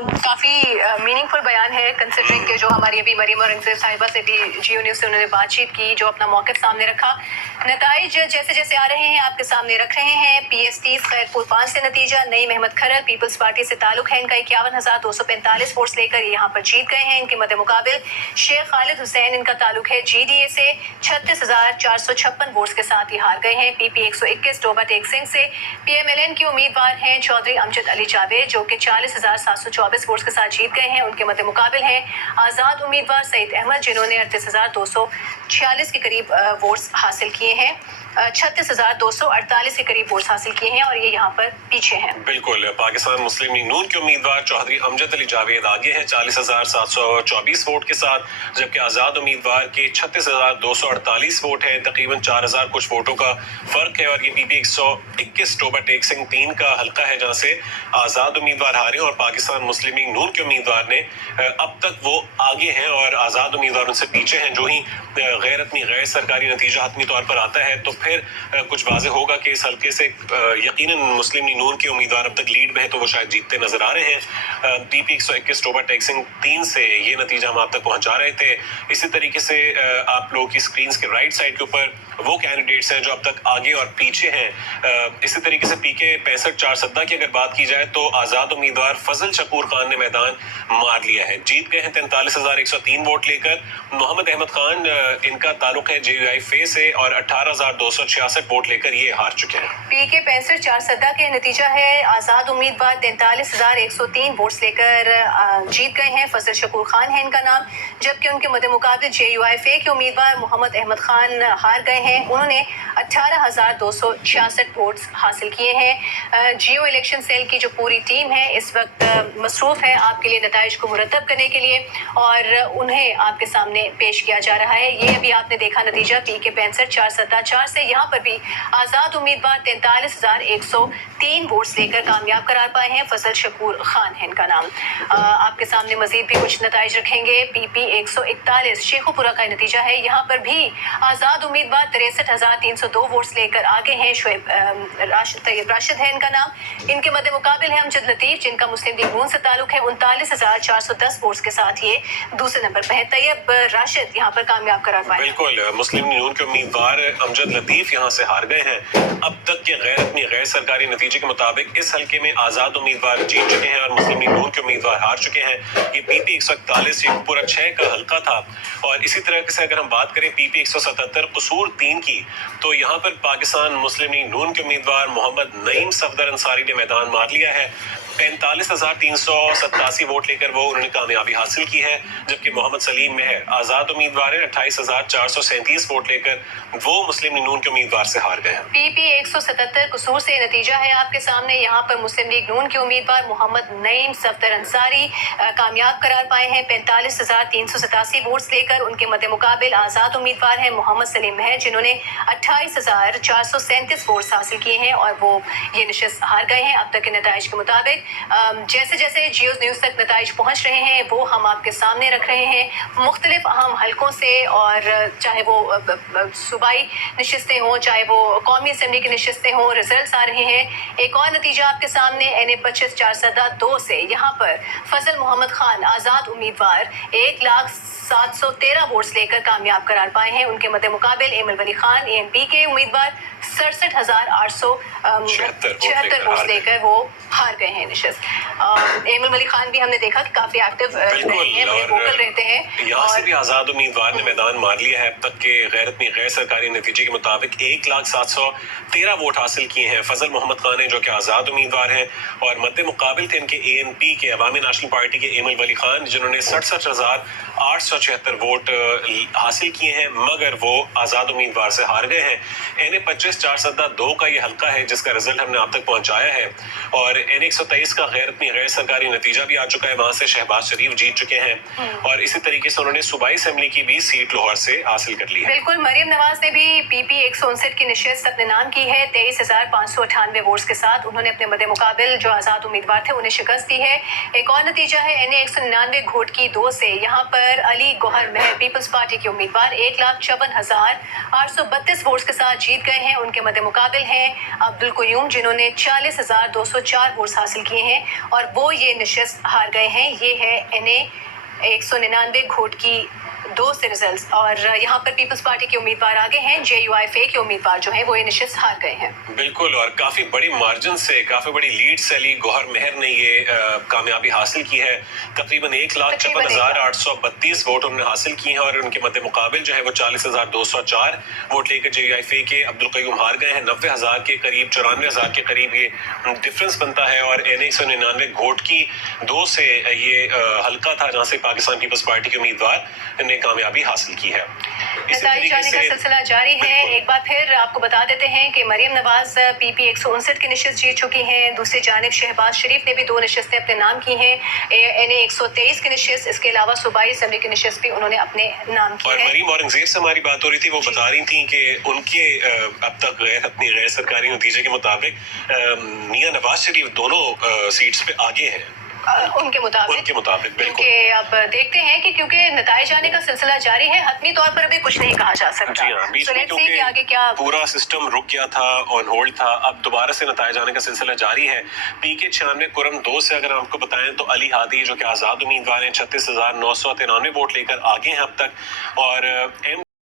काफ़ी मीनिंगफुल बयान है कंसिडरिंग कि जो हमारी अभी मरीम औरंगज़ेब साहिबा से भी जियो न्यूज़ से उन्होंने बातचीत की, जो अपना मौक़िफ़ सामने रखा। नताइज जैसे जैसे आ रहे हैं आपके सामने रख रहे हैं। PSTs खैरपुर 5 से नतीजा, नईम अहमद खरल पीपल्स पार्टी से ताल्लुक़ है, इनका 51,245 वोट्स लेकर यहाँ पर जीत गए हैं। इनके मद्दे मुकाबिल शेख खालिद हुसैन, इनका ताल्लुक़ है GDA से, 36,456 वोट्स के साथ ये हार गए हैं। PP 121 टोबा टेक सिंह से PMLN के उम्मीदवार हैं चौधरी अमजद अली जावेद, जो कि 40,724 वोट्स के साथ जीत गए हैं। उनके मद्दे मुकाबिल हैं आज़ाद उम्मीदवार सईद अहमद, जिन्होंने 38,246 के करीब वोट्स हासिल किए हैं, 36,248 के करीब वोट्स हासिल किए हैं, और ये यहाँ पर पीछे हैं। बिल्कुल, पाकिस्तान मुस्लिम लीग नून के उम्मीदवार चौधरी अमजद अली जावेद आगे हैं 40,724 वोट के साथ, जबकि आज़ाद उम्मीदवार के 36,248 वोट हैं। तकरीबन 4,000 कुछ वोटों का फर्क है। और ये PP 121 टोबा टेक सिंह 3 का हल्का है, जहाँ से आज़ाद उम्मीदवार हारे और पाकिस्तान मुस्लिम लीग नून के उम्मीदवार ने अब तक वो आगे हैं और आज़ाद उम्मीदवार उनसे पीछे हैं। जो ही गैर सरकारी नतीजा हतमी तौर पर आता है तो फिर कुछ वाज़ेह होगा कि इस हल्के से यकीनन मुस्लिम लीग नून के उम्मीदवार अब तक लीड में है, तो वो शायद जीतते नजर आ रहे हैं। PP 121 टोबा टेक सिंह 3 से ये नतीजा हम आप तक पहुंचा रहे थे। इसी तरीके से आप लोगों की स्क्रीन के राइट साइड के ऊपर वो कैंडिडेट्स हैं जो अब तक आगे और पीछे हैं। इसी तरीके से PK 65 4 की अगर बात की जाए तो आज़ाद उम्मीदवार फजल शकूर खान ने मैदान मार लिया है, जीत गए हैं 43,103 वोट लेकर। मोहम्मद अहमद खान, इनका ताल्लुक है JUI फे से, और 18,266 वोट लेकर ये हार चुके हैं। PK 65 4 के नतीजा है आज़ाद उम्मीदवार 43,103 वोट्स लेकर जीत गए हैं। फजल शकूर खान है इनका नाम, जबकि उनके मद्दे मुकाबिल JUI फे के उम्मीदवार मोहम्मद अहमद खान हार गए हैं। उन्होंने 18,266 वोट्स हासिल किए हैं। जियो इलेक्शन सेल की जो पूरी टीम है इस वक्त मसरूफ़ है आपके लिए नताइज को मुरतब करने के लिए, और उन्हें आपके सामने पेश किया जा रहा है। ये अभी आपने देखा नतीजा PK 65 4 से, यहाँ पर भी आज़ाद उम्मीदवार 43,103 वोट्स लेकर कामयाब करार पाए हैं। फजल शकूर खान है इनका नाम। आपके सामने मजीद भी कुछ नताइज रखेंगे। PP 141 शेखुपुरा का नतीजा है, यहाँ पर भी आज़ाद उम्मीदवार 63,302 वोट्स लेकर आगे हैं। शुएब तैयब राशिद है इनका नाम। इनके मद्दे मुकाबिल है अमजद लतीफ़, जिनका मुस्लिम लीग नून से ताल्लुक है, 39,410 वोट्स के साथ ये दूसरे नंबर पर है। तैयब राशिद यहाँ पर कामयाब करार पाए। बिल्कुल, मुस्लिम लीग नून के उम्मीदवार अमजद लतीफ़ यहाँ से हार गए हैं। अब तक के गैर सरकारी नतीजे के मुताबिक इस हल्के में आज़ाद उम्मीदवार जीत चुके हैं और मुस्लिम लीग नून के उम्मीदवार हार चुके हैं। ये PP 141 शेखपुरा 6 का हल्का था। और इसी तरह से अगर हम बात करें PP 177 कसूर 3 की, तो यहाँ पर पाकिस्तान मुस्लिम लीग नून के उम्मीदवार मोहम्मद नईम सफदर अंसारी ने मैदान मार लिया है। 45,387 वोट लेकर वो उन्होंने कामयाबी हासिल की है, जबकि मोहम्मद सलीम मेहर आज़ाद उम्मीदवार है, 28,437 वोट लेकर वो मुस्लिम लीग नून के उम्मीदवार से हार गए हैं। PP 177 कसूर से नतीजा है आपके सामने। यहाँ पर मुस्लिम लीग नून के उम्मीदवार मोहम्मद नईम सफदर अंसारी कामयाब करार पाए हैं 45,387 वोट्स लेकर। उनके मद्दे मुकाबिल आज़ाद उम्मीदवार हैं मोहम्मद सलीम मेहर, जिन्होंने 28,437 वोट्स हासिल किए हैं और वो ये नशिस्त हार गए हैं। अब तक के नताइज के मुताबिक जैसे जैसे जियो न्यूज़ तक नताइज पहुँच रहे हैं वो हम आपके सामने रख रहे हैं मुख्तलिफ अहम हलकों से, और चाहे वो सूबाई नशिस्तें हों, चाहे वो कौमी असम्बली की नशिस्तें हों, रिजल्ट्स आ रहे हैं। एक और नतीजा आपके सामने NA 25 4 से, यहाँ पर फजल मोहम्मद खान आज़ाद उम्मीदवार 1,0713 वोट्स लेकर कामयाब करार पाए हैं। उनके मद्दे मुकाबिल एमल वली खान ANP के उम्मीदवार 67,876 वोट्स लेकर वो हार गए हैं निशिस्त। एमल वली खान भी हमने देखा कि काफ़ी एक्टिव रहते हैं, वोकल रहते हैं। यहाँ से भी आज़ाद उम्मीदवार ने मैदान मार लिया है। अब तक के गैर सरकारी नतीजे के मुताबिक 1,0713 वोट हासिल किए हैं फजल मोहम्मद खान ने, जो कि आज़ाद उम्मीदवार हैं, और मद्दे मुकाबिल थे इनके ANP के अवामी नेशनल पार्टी के एमल वली खान, जिन्होंने 67,876 वोट हासिल किए हैं, मगर वो आज़ाद उम्मीदवार से हार गए हैं। NA 25 4 का ये हल्का है जिसका रिजल्ट हमने आप तक पहुंचाया है, और NA 123 का गैर सरकारी नतीजा भी आ चुका है। वहां से शहबाज शरीफ जीत चुके हैं, और इसी तरीके से उन्होंने सूबाई असेंबली की भी सीट लाहौर से हासिल कर ली है। बिल्कुल, मरियम नवाज ने भी PP 159 की नशिस्त अपने नाम की है 23,598 वोट्स के साथ। उन्होंने अपने मद्दे मुकाबिल जो आज़ाद उम्मीदवार थे उन्हें शिकस्त दी है। एक और नतीजा है NA 199 घोटकी 2 से, यहाँ पर अली गौहर महर पीपल्स पार्टी के उम्मीदवार 1,54,832 वोट्स के साथ जीत गए हैं। उनके मद्दे मुकाबिल हैं अब्दुल क़य्यूम, जिन्होंने 40,204 वोट्स हासिल किए हैं, और वो ये یہ نشست ہار گئے ہیں. یہ ہے NA 199 گھوٹ کی 2 سے ریزلٹس, اور یہاں پر پیپلز پارٹی کے امیدوار آگے ہیں. JUIFA کے امیدوار جو ہیں وہ یہ نشست ہار گئے ہیں. بالکل, اور کافی بڑی مارجن سے, کافی بڑی لیڈ سے علی گوہر مہر نے یہ کامیابی حاصل کی ہے. تقریباً 1,56,832 ووٹ انہوں نے حاصل کی ہیں, اور ان کے مد مقابل جو ہے وہ 40,204 ووٹ لے کر JUIFA کے عبدالقیوم ہار گئے ہیں. 90,000 کے قریب, 94,000 کے قریب یہ ڈفرنس بنتا ہے. اور NA 199 گھوٹ کی 2 سے یہ حلقہ تھا جہاں سے پاکستان پیپلز پارٹی کے امیدوار نے کامیابی حاصل کی ہے. نتائج جانے کا سلسلہ جاری ہے. ایک بار پھر آپ کو بتا دیتے ہیں کہ مریم نواز PP 159 کی نشست جیت چکی ہیں. دوسری جانب شہباز شریف نے بھی 2 نشستیں اپنے نام کی ہیں. NA 123 کی نشست, اس کے علاوہ صوبائی اسمبلی کی نشست بھی انہوں نے اپنے نام کی ہے. اور مریم اورنگزیب سے ہماری بات ہو رہی تھی, وہ بتا رہی تھیں کہ ان کے اب تک اپنی غیر سرکاری نتیجے کے مطابق میاں نواز شریف دونوں سیٹس پہ آگے ہیں ان کے مطابق بالکل. کیونکہ اب دیکھتے ہیں کہ کیونکہ نتائج آنے کا سلسلہ جاری ہے, حتمی طور پر ابھی کچھ نہیں کہا جا سکتا. جی ہاں, بیچ میں کیونکہ پورا سسٹم رک گیا تھا, آن ہولڈ تھا, اب دوبارہ سے نتائج آنے کا سلسلہ جاری ہے. PK 96 کرم 2 سے اگر ہم آپ کو بتائیں تو علی ہادی جو کہ آزاد امیدوار ہیں 36,993 ووٹ لے کر آگے ہیں اب تک, اور